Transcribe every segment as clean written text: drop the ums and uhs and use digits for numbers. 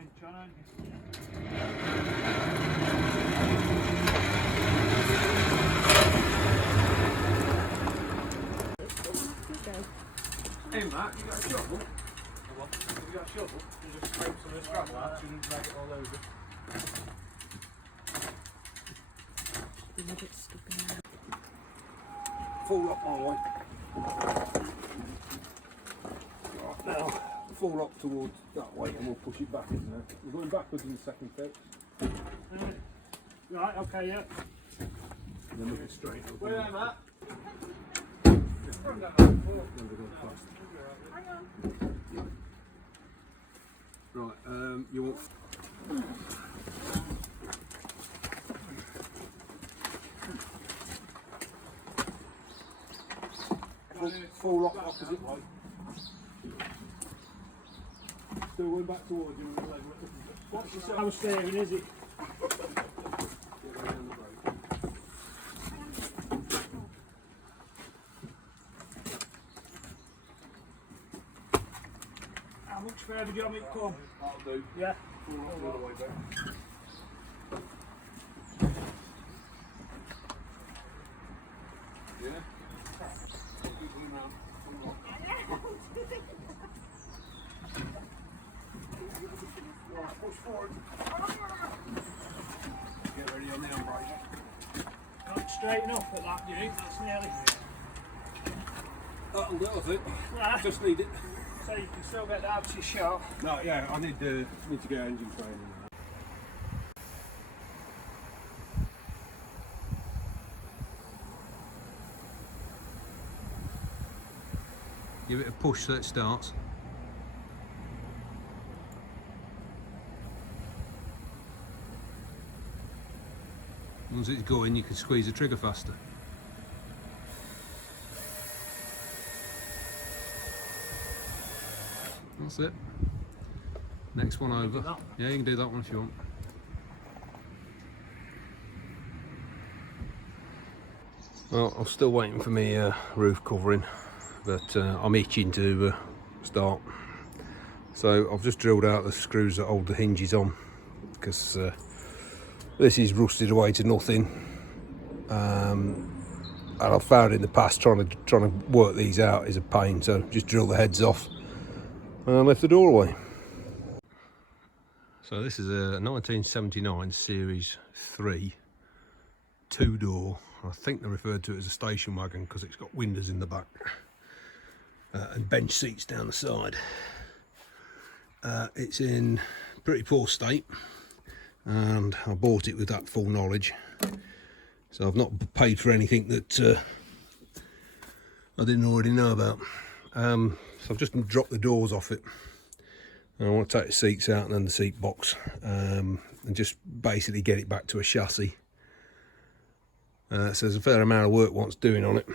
point, John, aren't you? Hey Matt, you got a shovel? What? You got a shovel? You just scrape some of the scrap out and drag it all over. Fall up my way. Right, now, fall up towards that way and we'll push it back in there. We're going backwards in the second fix. Right, okay, yeah. And then look it straight up. Where am I? Right, you want... Full lock opposite way. Still going back towards you. What's the power steering, is it? How much further do you want me to come? That'll do. Yeah. Full lock the other way back. Yeah? Right, push forward. Get ready on the handbrake. Not straight enough at that, do you think? That's nearly. That'll do, I think. Right. Just need it. So you can still get down to your shop. No, yeah, I need to get engine training. Give it a push so it starts. Once it's going, you can squeeze the trigger faster. That's it. Next one over. Yeah, you can do that one if you want. Well, I'm still waiting for my roof covering, but I'm itching to start. So I've just drilled out the screws that hold the hinges on, because this is rusted away to nothing. And I've found in the past trying to work these out is a pain. So just drill the heads off and lift the door away. So this is a 1979 Series 3 two-door. I think they referred to it as a station wagon because it's got windows in the back and bench seats down the side. It's in pretty poor state, and I bought it with that full knowledge. So I've not paid for anything that I didn't already know about. So I've just dropped the doors off it. And I want to take the seats out and then the seat box, and just basically get it back to a chassis. So there's a fair amount of work wants doing on it.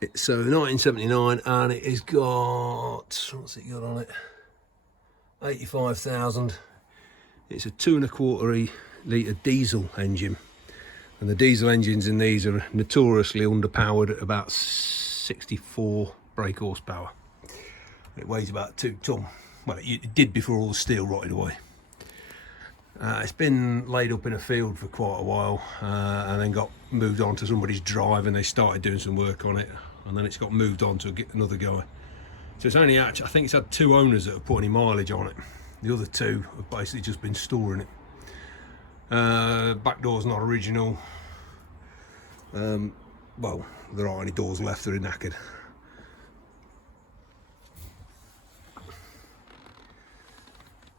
It's 1979, and it has got, what's it got on it? 85,000. It's a 2.25 litre diesel engine, and the diesel engines in these are notoriously underpowered at about 64 brake horsepower. It weighs about 2 tonne. Well, it did before all the steel rotted away. It's been laid up in a field for quite a while, and then got moved on to somebody's drive, and they started doing some work on it, and then it's got moved on to another guy. So it's only actually, I think it's had 2 owners that have put any mileage on it. The other 2 have basically just been storing it. Back door's not original. Well, there aren't any doors left, they're knackered.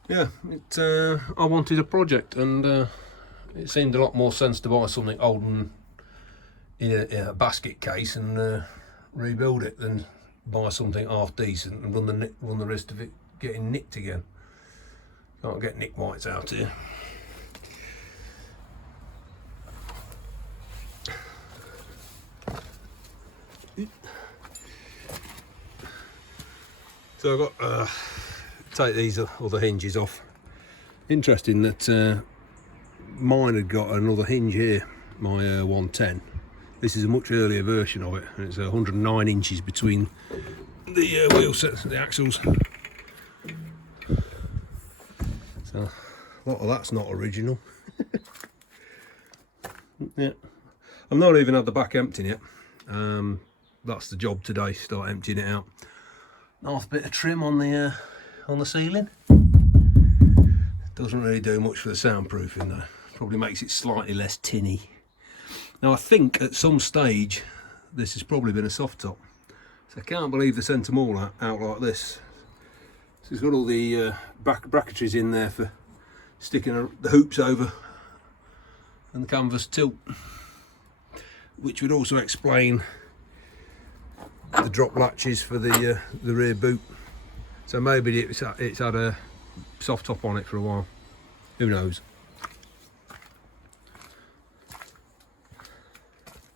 Yeah, I wanted a project, and it seemed a lot more sense to buy something old and in a basket case and rebuild it than buy something half decent and run the risk of it getting nicked again. Can't get nick whites out here. So I've got take these other hinges off. Interesting that mine had got another hinge here, my 110. This is a much earlier version of it, and it's 109 inches between the wheel sets and the axles. So a lot of that's not original. Yeah, I've not even had the back emptying yet. That's the job today, start emptying it out. Nice bit of trim on the ceiling. Doesn't really do much for the soundproofing though. Probably makes it slightly less tinny. Now I think at some stage this has probably been a soft top. So I can't believe they sent them all out like this. So it's got all the bracketries in there for sticking the hoops over and the canvas tilt, which would also explain the drop latches for the rear boot. So maybe it's had a soft top on it for a while. Who knows?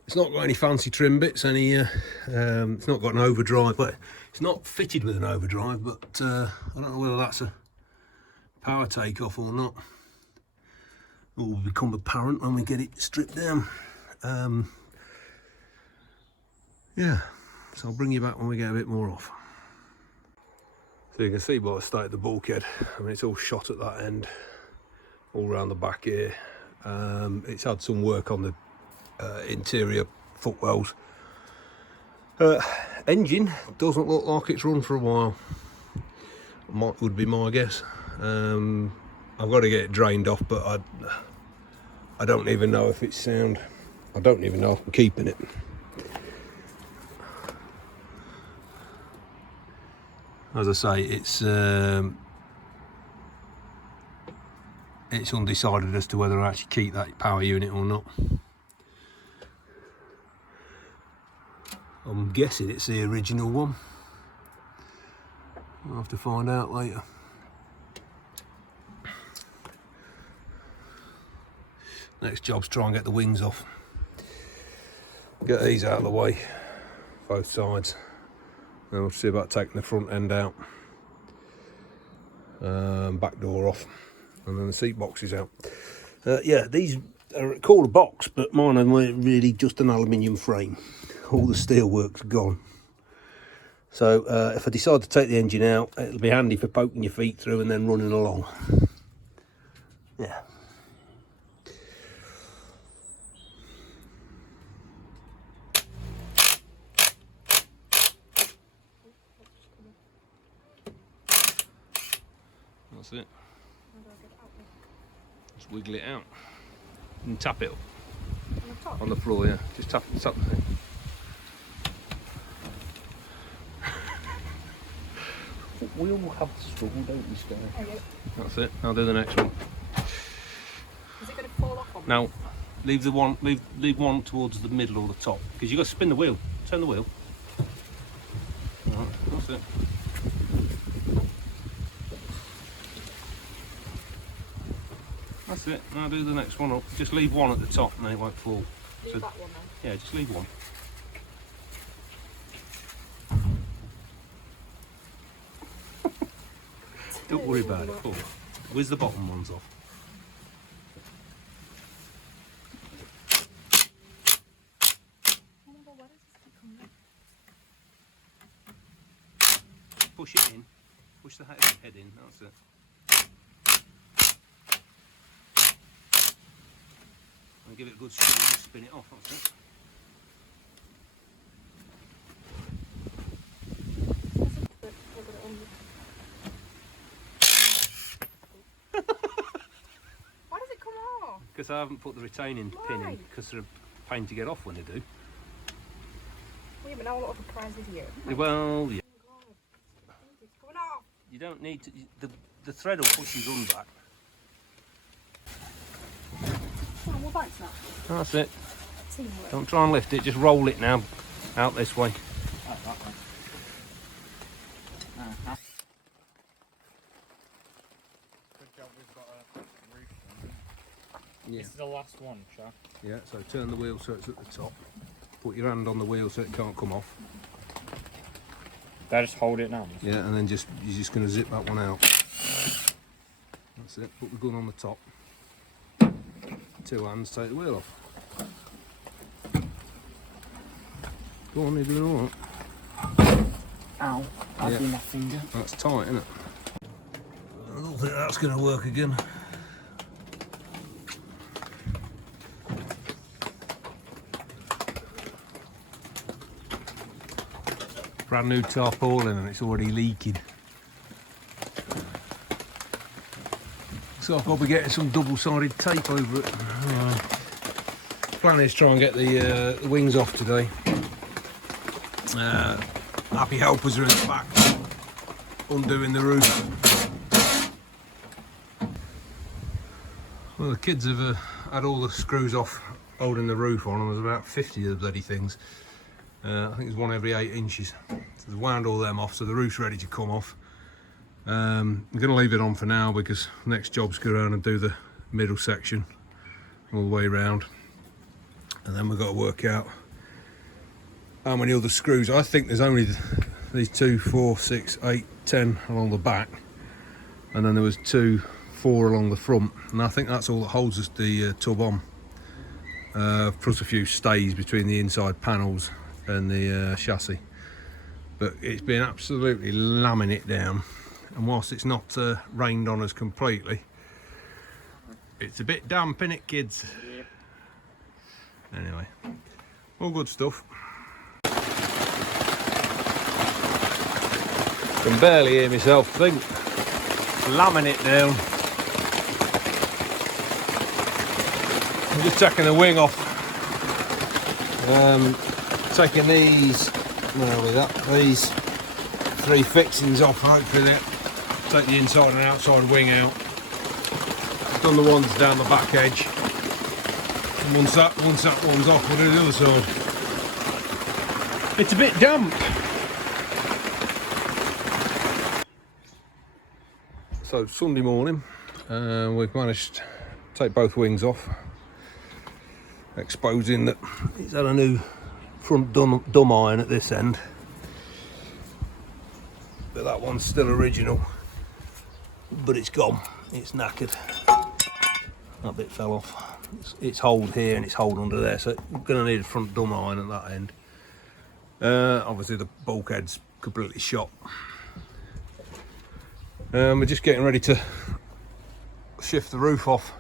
It's not got any fancy trim bits. It's not got an overdrive, but it's not fitted with an overdrive. But I don't know whether that's a power takeoff or not. It will become apparent when we get it stripped down. Yeah, so I'll bring you back when we get a bit more off. So you can see by the state of the bulkhead, I mean it's all shot at that end, all around the back here. It's had some work on the interior footwells. Engine doesn't look like it's run for a while, would be my guess. I've got to get it drained off, but I don't even know if it's sound. I don't even know if I'm keeping it. As I say, it's undecided as to whether I actually keep that power unit or not. I'm guessing it's the original one. I'll have to find out later. Next job's try and get the wings off. Get these out of the way, both sides. Then we'll see about taking the front end out. Back door off. And then the seat boxes out. Yeah, these are called a box, but mine are really just an aluminium frame. All the steel work's gone. So if I decide to take the engine out, it'll be handy for poking your feet through and then running along. Yeah. That's it. Just wiggle it out and tap it up on the floor. Yeah, just tap the thing. We all have the struggle, don't we, Sky? Okay. That's it. I'll do the next one. Is it going to fall off on me? Now, leave one towards the middle or the top, because you've got to spin the wheel. Turn the wheel. Right, that's it. That's it. Now do the next one up. Just leave one at the top and then it won't fall. Leave that one then? Yeah, just leave one. Don't worry about it. Cool. Whiz the bottom ones off. Push it in. Push the head in. That's it. And give it a good squeeze and spin it off. That's it. Why does it come off? Because I haven't put the retaining pin in, because they're a pain to get off when they do. Well, yeah, but now I'm not surprised with you. Well, yeah. Oh God. It's coming off. You don't need to. The thread will push your gun back. Oh, what back's that? That's it. Teamwork. Don't try and lift it. Just roll it now, out this way. Oh, that way. Good job we've got a roof. Yeah. This is the last one, Chruch. Yeah. So turn the wheel so it's at the top. Put your hand on the wheel so it can't come off. Did I just hold it now? Yeah, and then you're just going to zip that one out. That's it. Put the gun on the top. 2 hands, take the wheel off. Go on, you're doing all right. Ow, I've been my finger. That's tight, isn't it? Oh. think that's going to work again. Brand new tarpaulin and it's already leaking. So I've got to be getting some double-sided tape over it. Plan is to try and get the wings off today. Happy helpers are in the back, undoing the roof. Well, the kids have had all the screws off holding the roof on, and there's about 50 of the bloody things. I think there's one every 8 inches. So they've wound all them off, so the roof's ready to come off. I'm going to leave it on for now because next job's go around and do the middle section all the way around, and then we've got to work out how many other screws. I think there's only these 2, 4, 6, 8, 10 along the back, and then there was 2, 4 along the front, and I think that's all that holds us the tub on, plus a few stays between the inside panels and the chassis. But it's been absolutely lamming it down, and whilst it's not rained on us completely, it's a bit damp, innit, kids? Yeah. Anyway, all good stuff. Can barely hear myself think. Lamming it down. I'm just taking the wing off. Taking these, these 3 fixings off. Hopefully that take the inside and outside wing out. Done the ones down the back edge. And once that one's off, we'll do the other side. It's a bit damp. So Sunday morning, we've managed to take both wings off, exposing that it's had a new front dumb iron at this end, but that one's still original, but it's gone, it's knackered. That bit fell off. It's hold here and it's hold under there, so we're going to need a front dumb iron at that end. Obviously the bulkhead's completely shot. We're just getting ready to shift the roof off.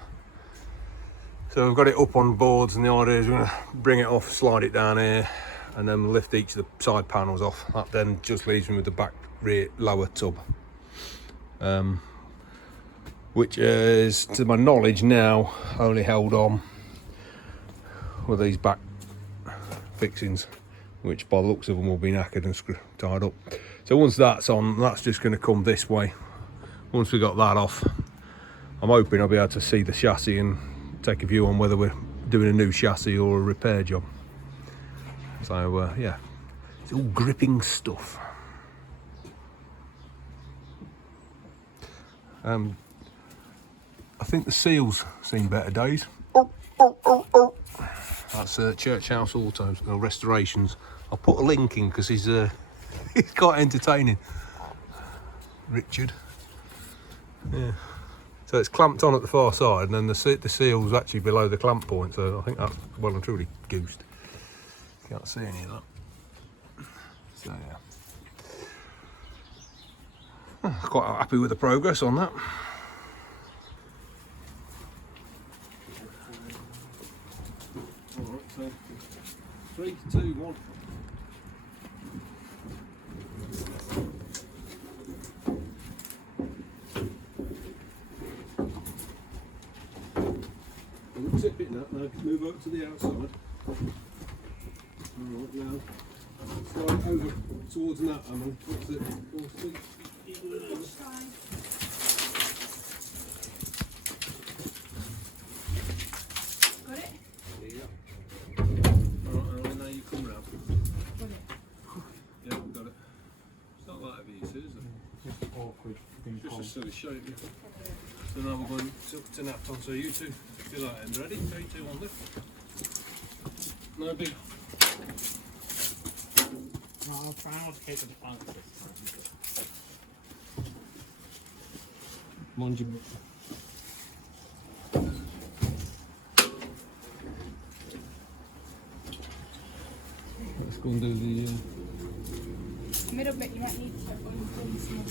So we've got it up on boards, and the idea is we're going to bring it off, slide it down here, and then lift each of the side panels off. That then just leaves me with the back rear lower tub, which is, to my knowledge now, only held on with these back fixings, which by the looks of them will be knackered and tied up. So once that's on, that's just going to come this way. Once we got that off, I'm hoping I'll be able to see the chassis and take a view on whether we're doing a new chassis or a repair job. So yeah, it's all gripping stuff. I think the seals seen better days. That's Church House Autos Restorations. I'll put a link in because he's quite entertaining. Richard. Yeah. So it's clamped on at the far side, and then the seal's actually below the clamp point, so I think that's well and truly goosed. Can't see any of that. So yeah. Quite happy with the progress on that. Alright, so 3, 2, 1. Tip it now, move over to the outside. Alright, now slide over towards that, Emma. What's it? Got it? Yeah. Alright, now you come round. Got it? Yeah, we've got it. It's not that heavy, is it? Just awkward. Just a silly shape. So now we're going to nap on, so you two do that end. Ready? 3, 2, 1, lift. No big. No, I'll try not to take the plank this time. Mind you. Let's go and do the. Middle bit, you might need to put some of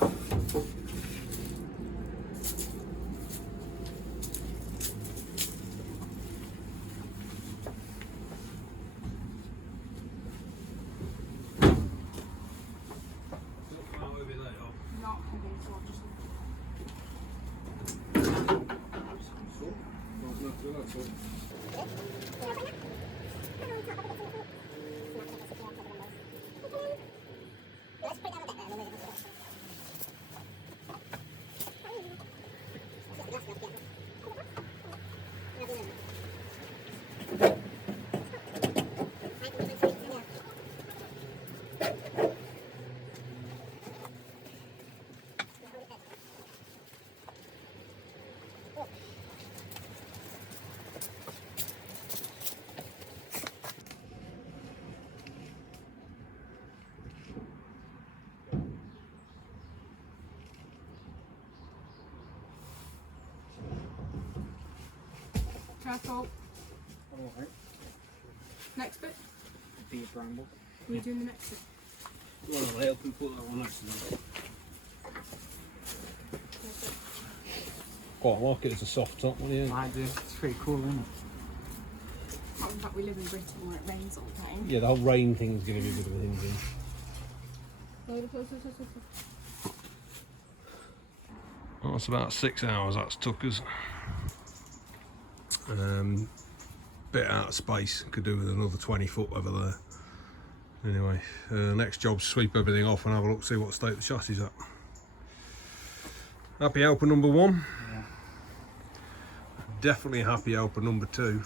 that. that's all. Careful. Alright. Next bit. Be a bramble. Are you doing the next bit? Well, I'll help you put that one next to me. Quite like it as a soft top, what do you think? I do. It's pretty cool, isn't it? Oh, in fact, we live in Britain where it rains all the time. Yeah, the whole rain thing's going to be a bit of a hindrance. Well, that's about 6 hours that's took us. Bit out of space, could do with another 20 foot over there. Anyway, next job's sweep everything off and have a look, see what state the chassis is at. Happy helper number 1. Yeah. Definitely happy helper number 2.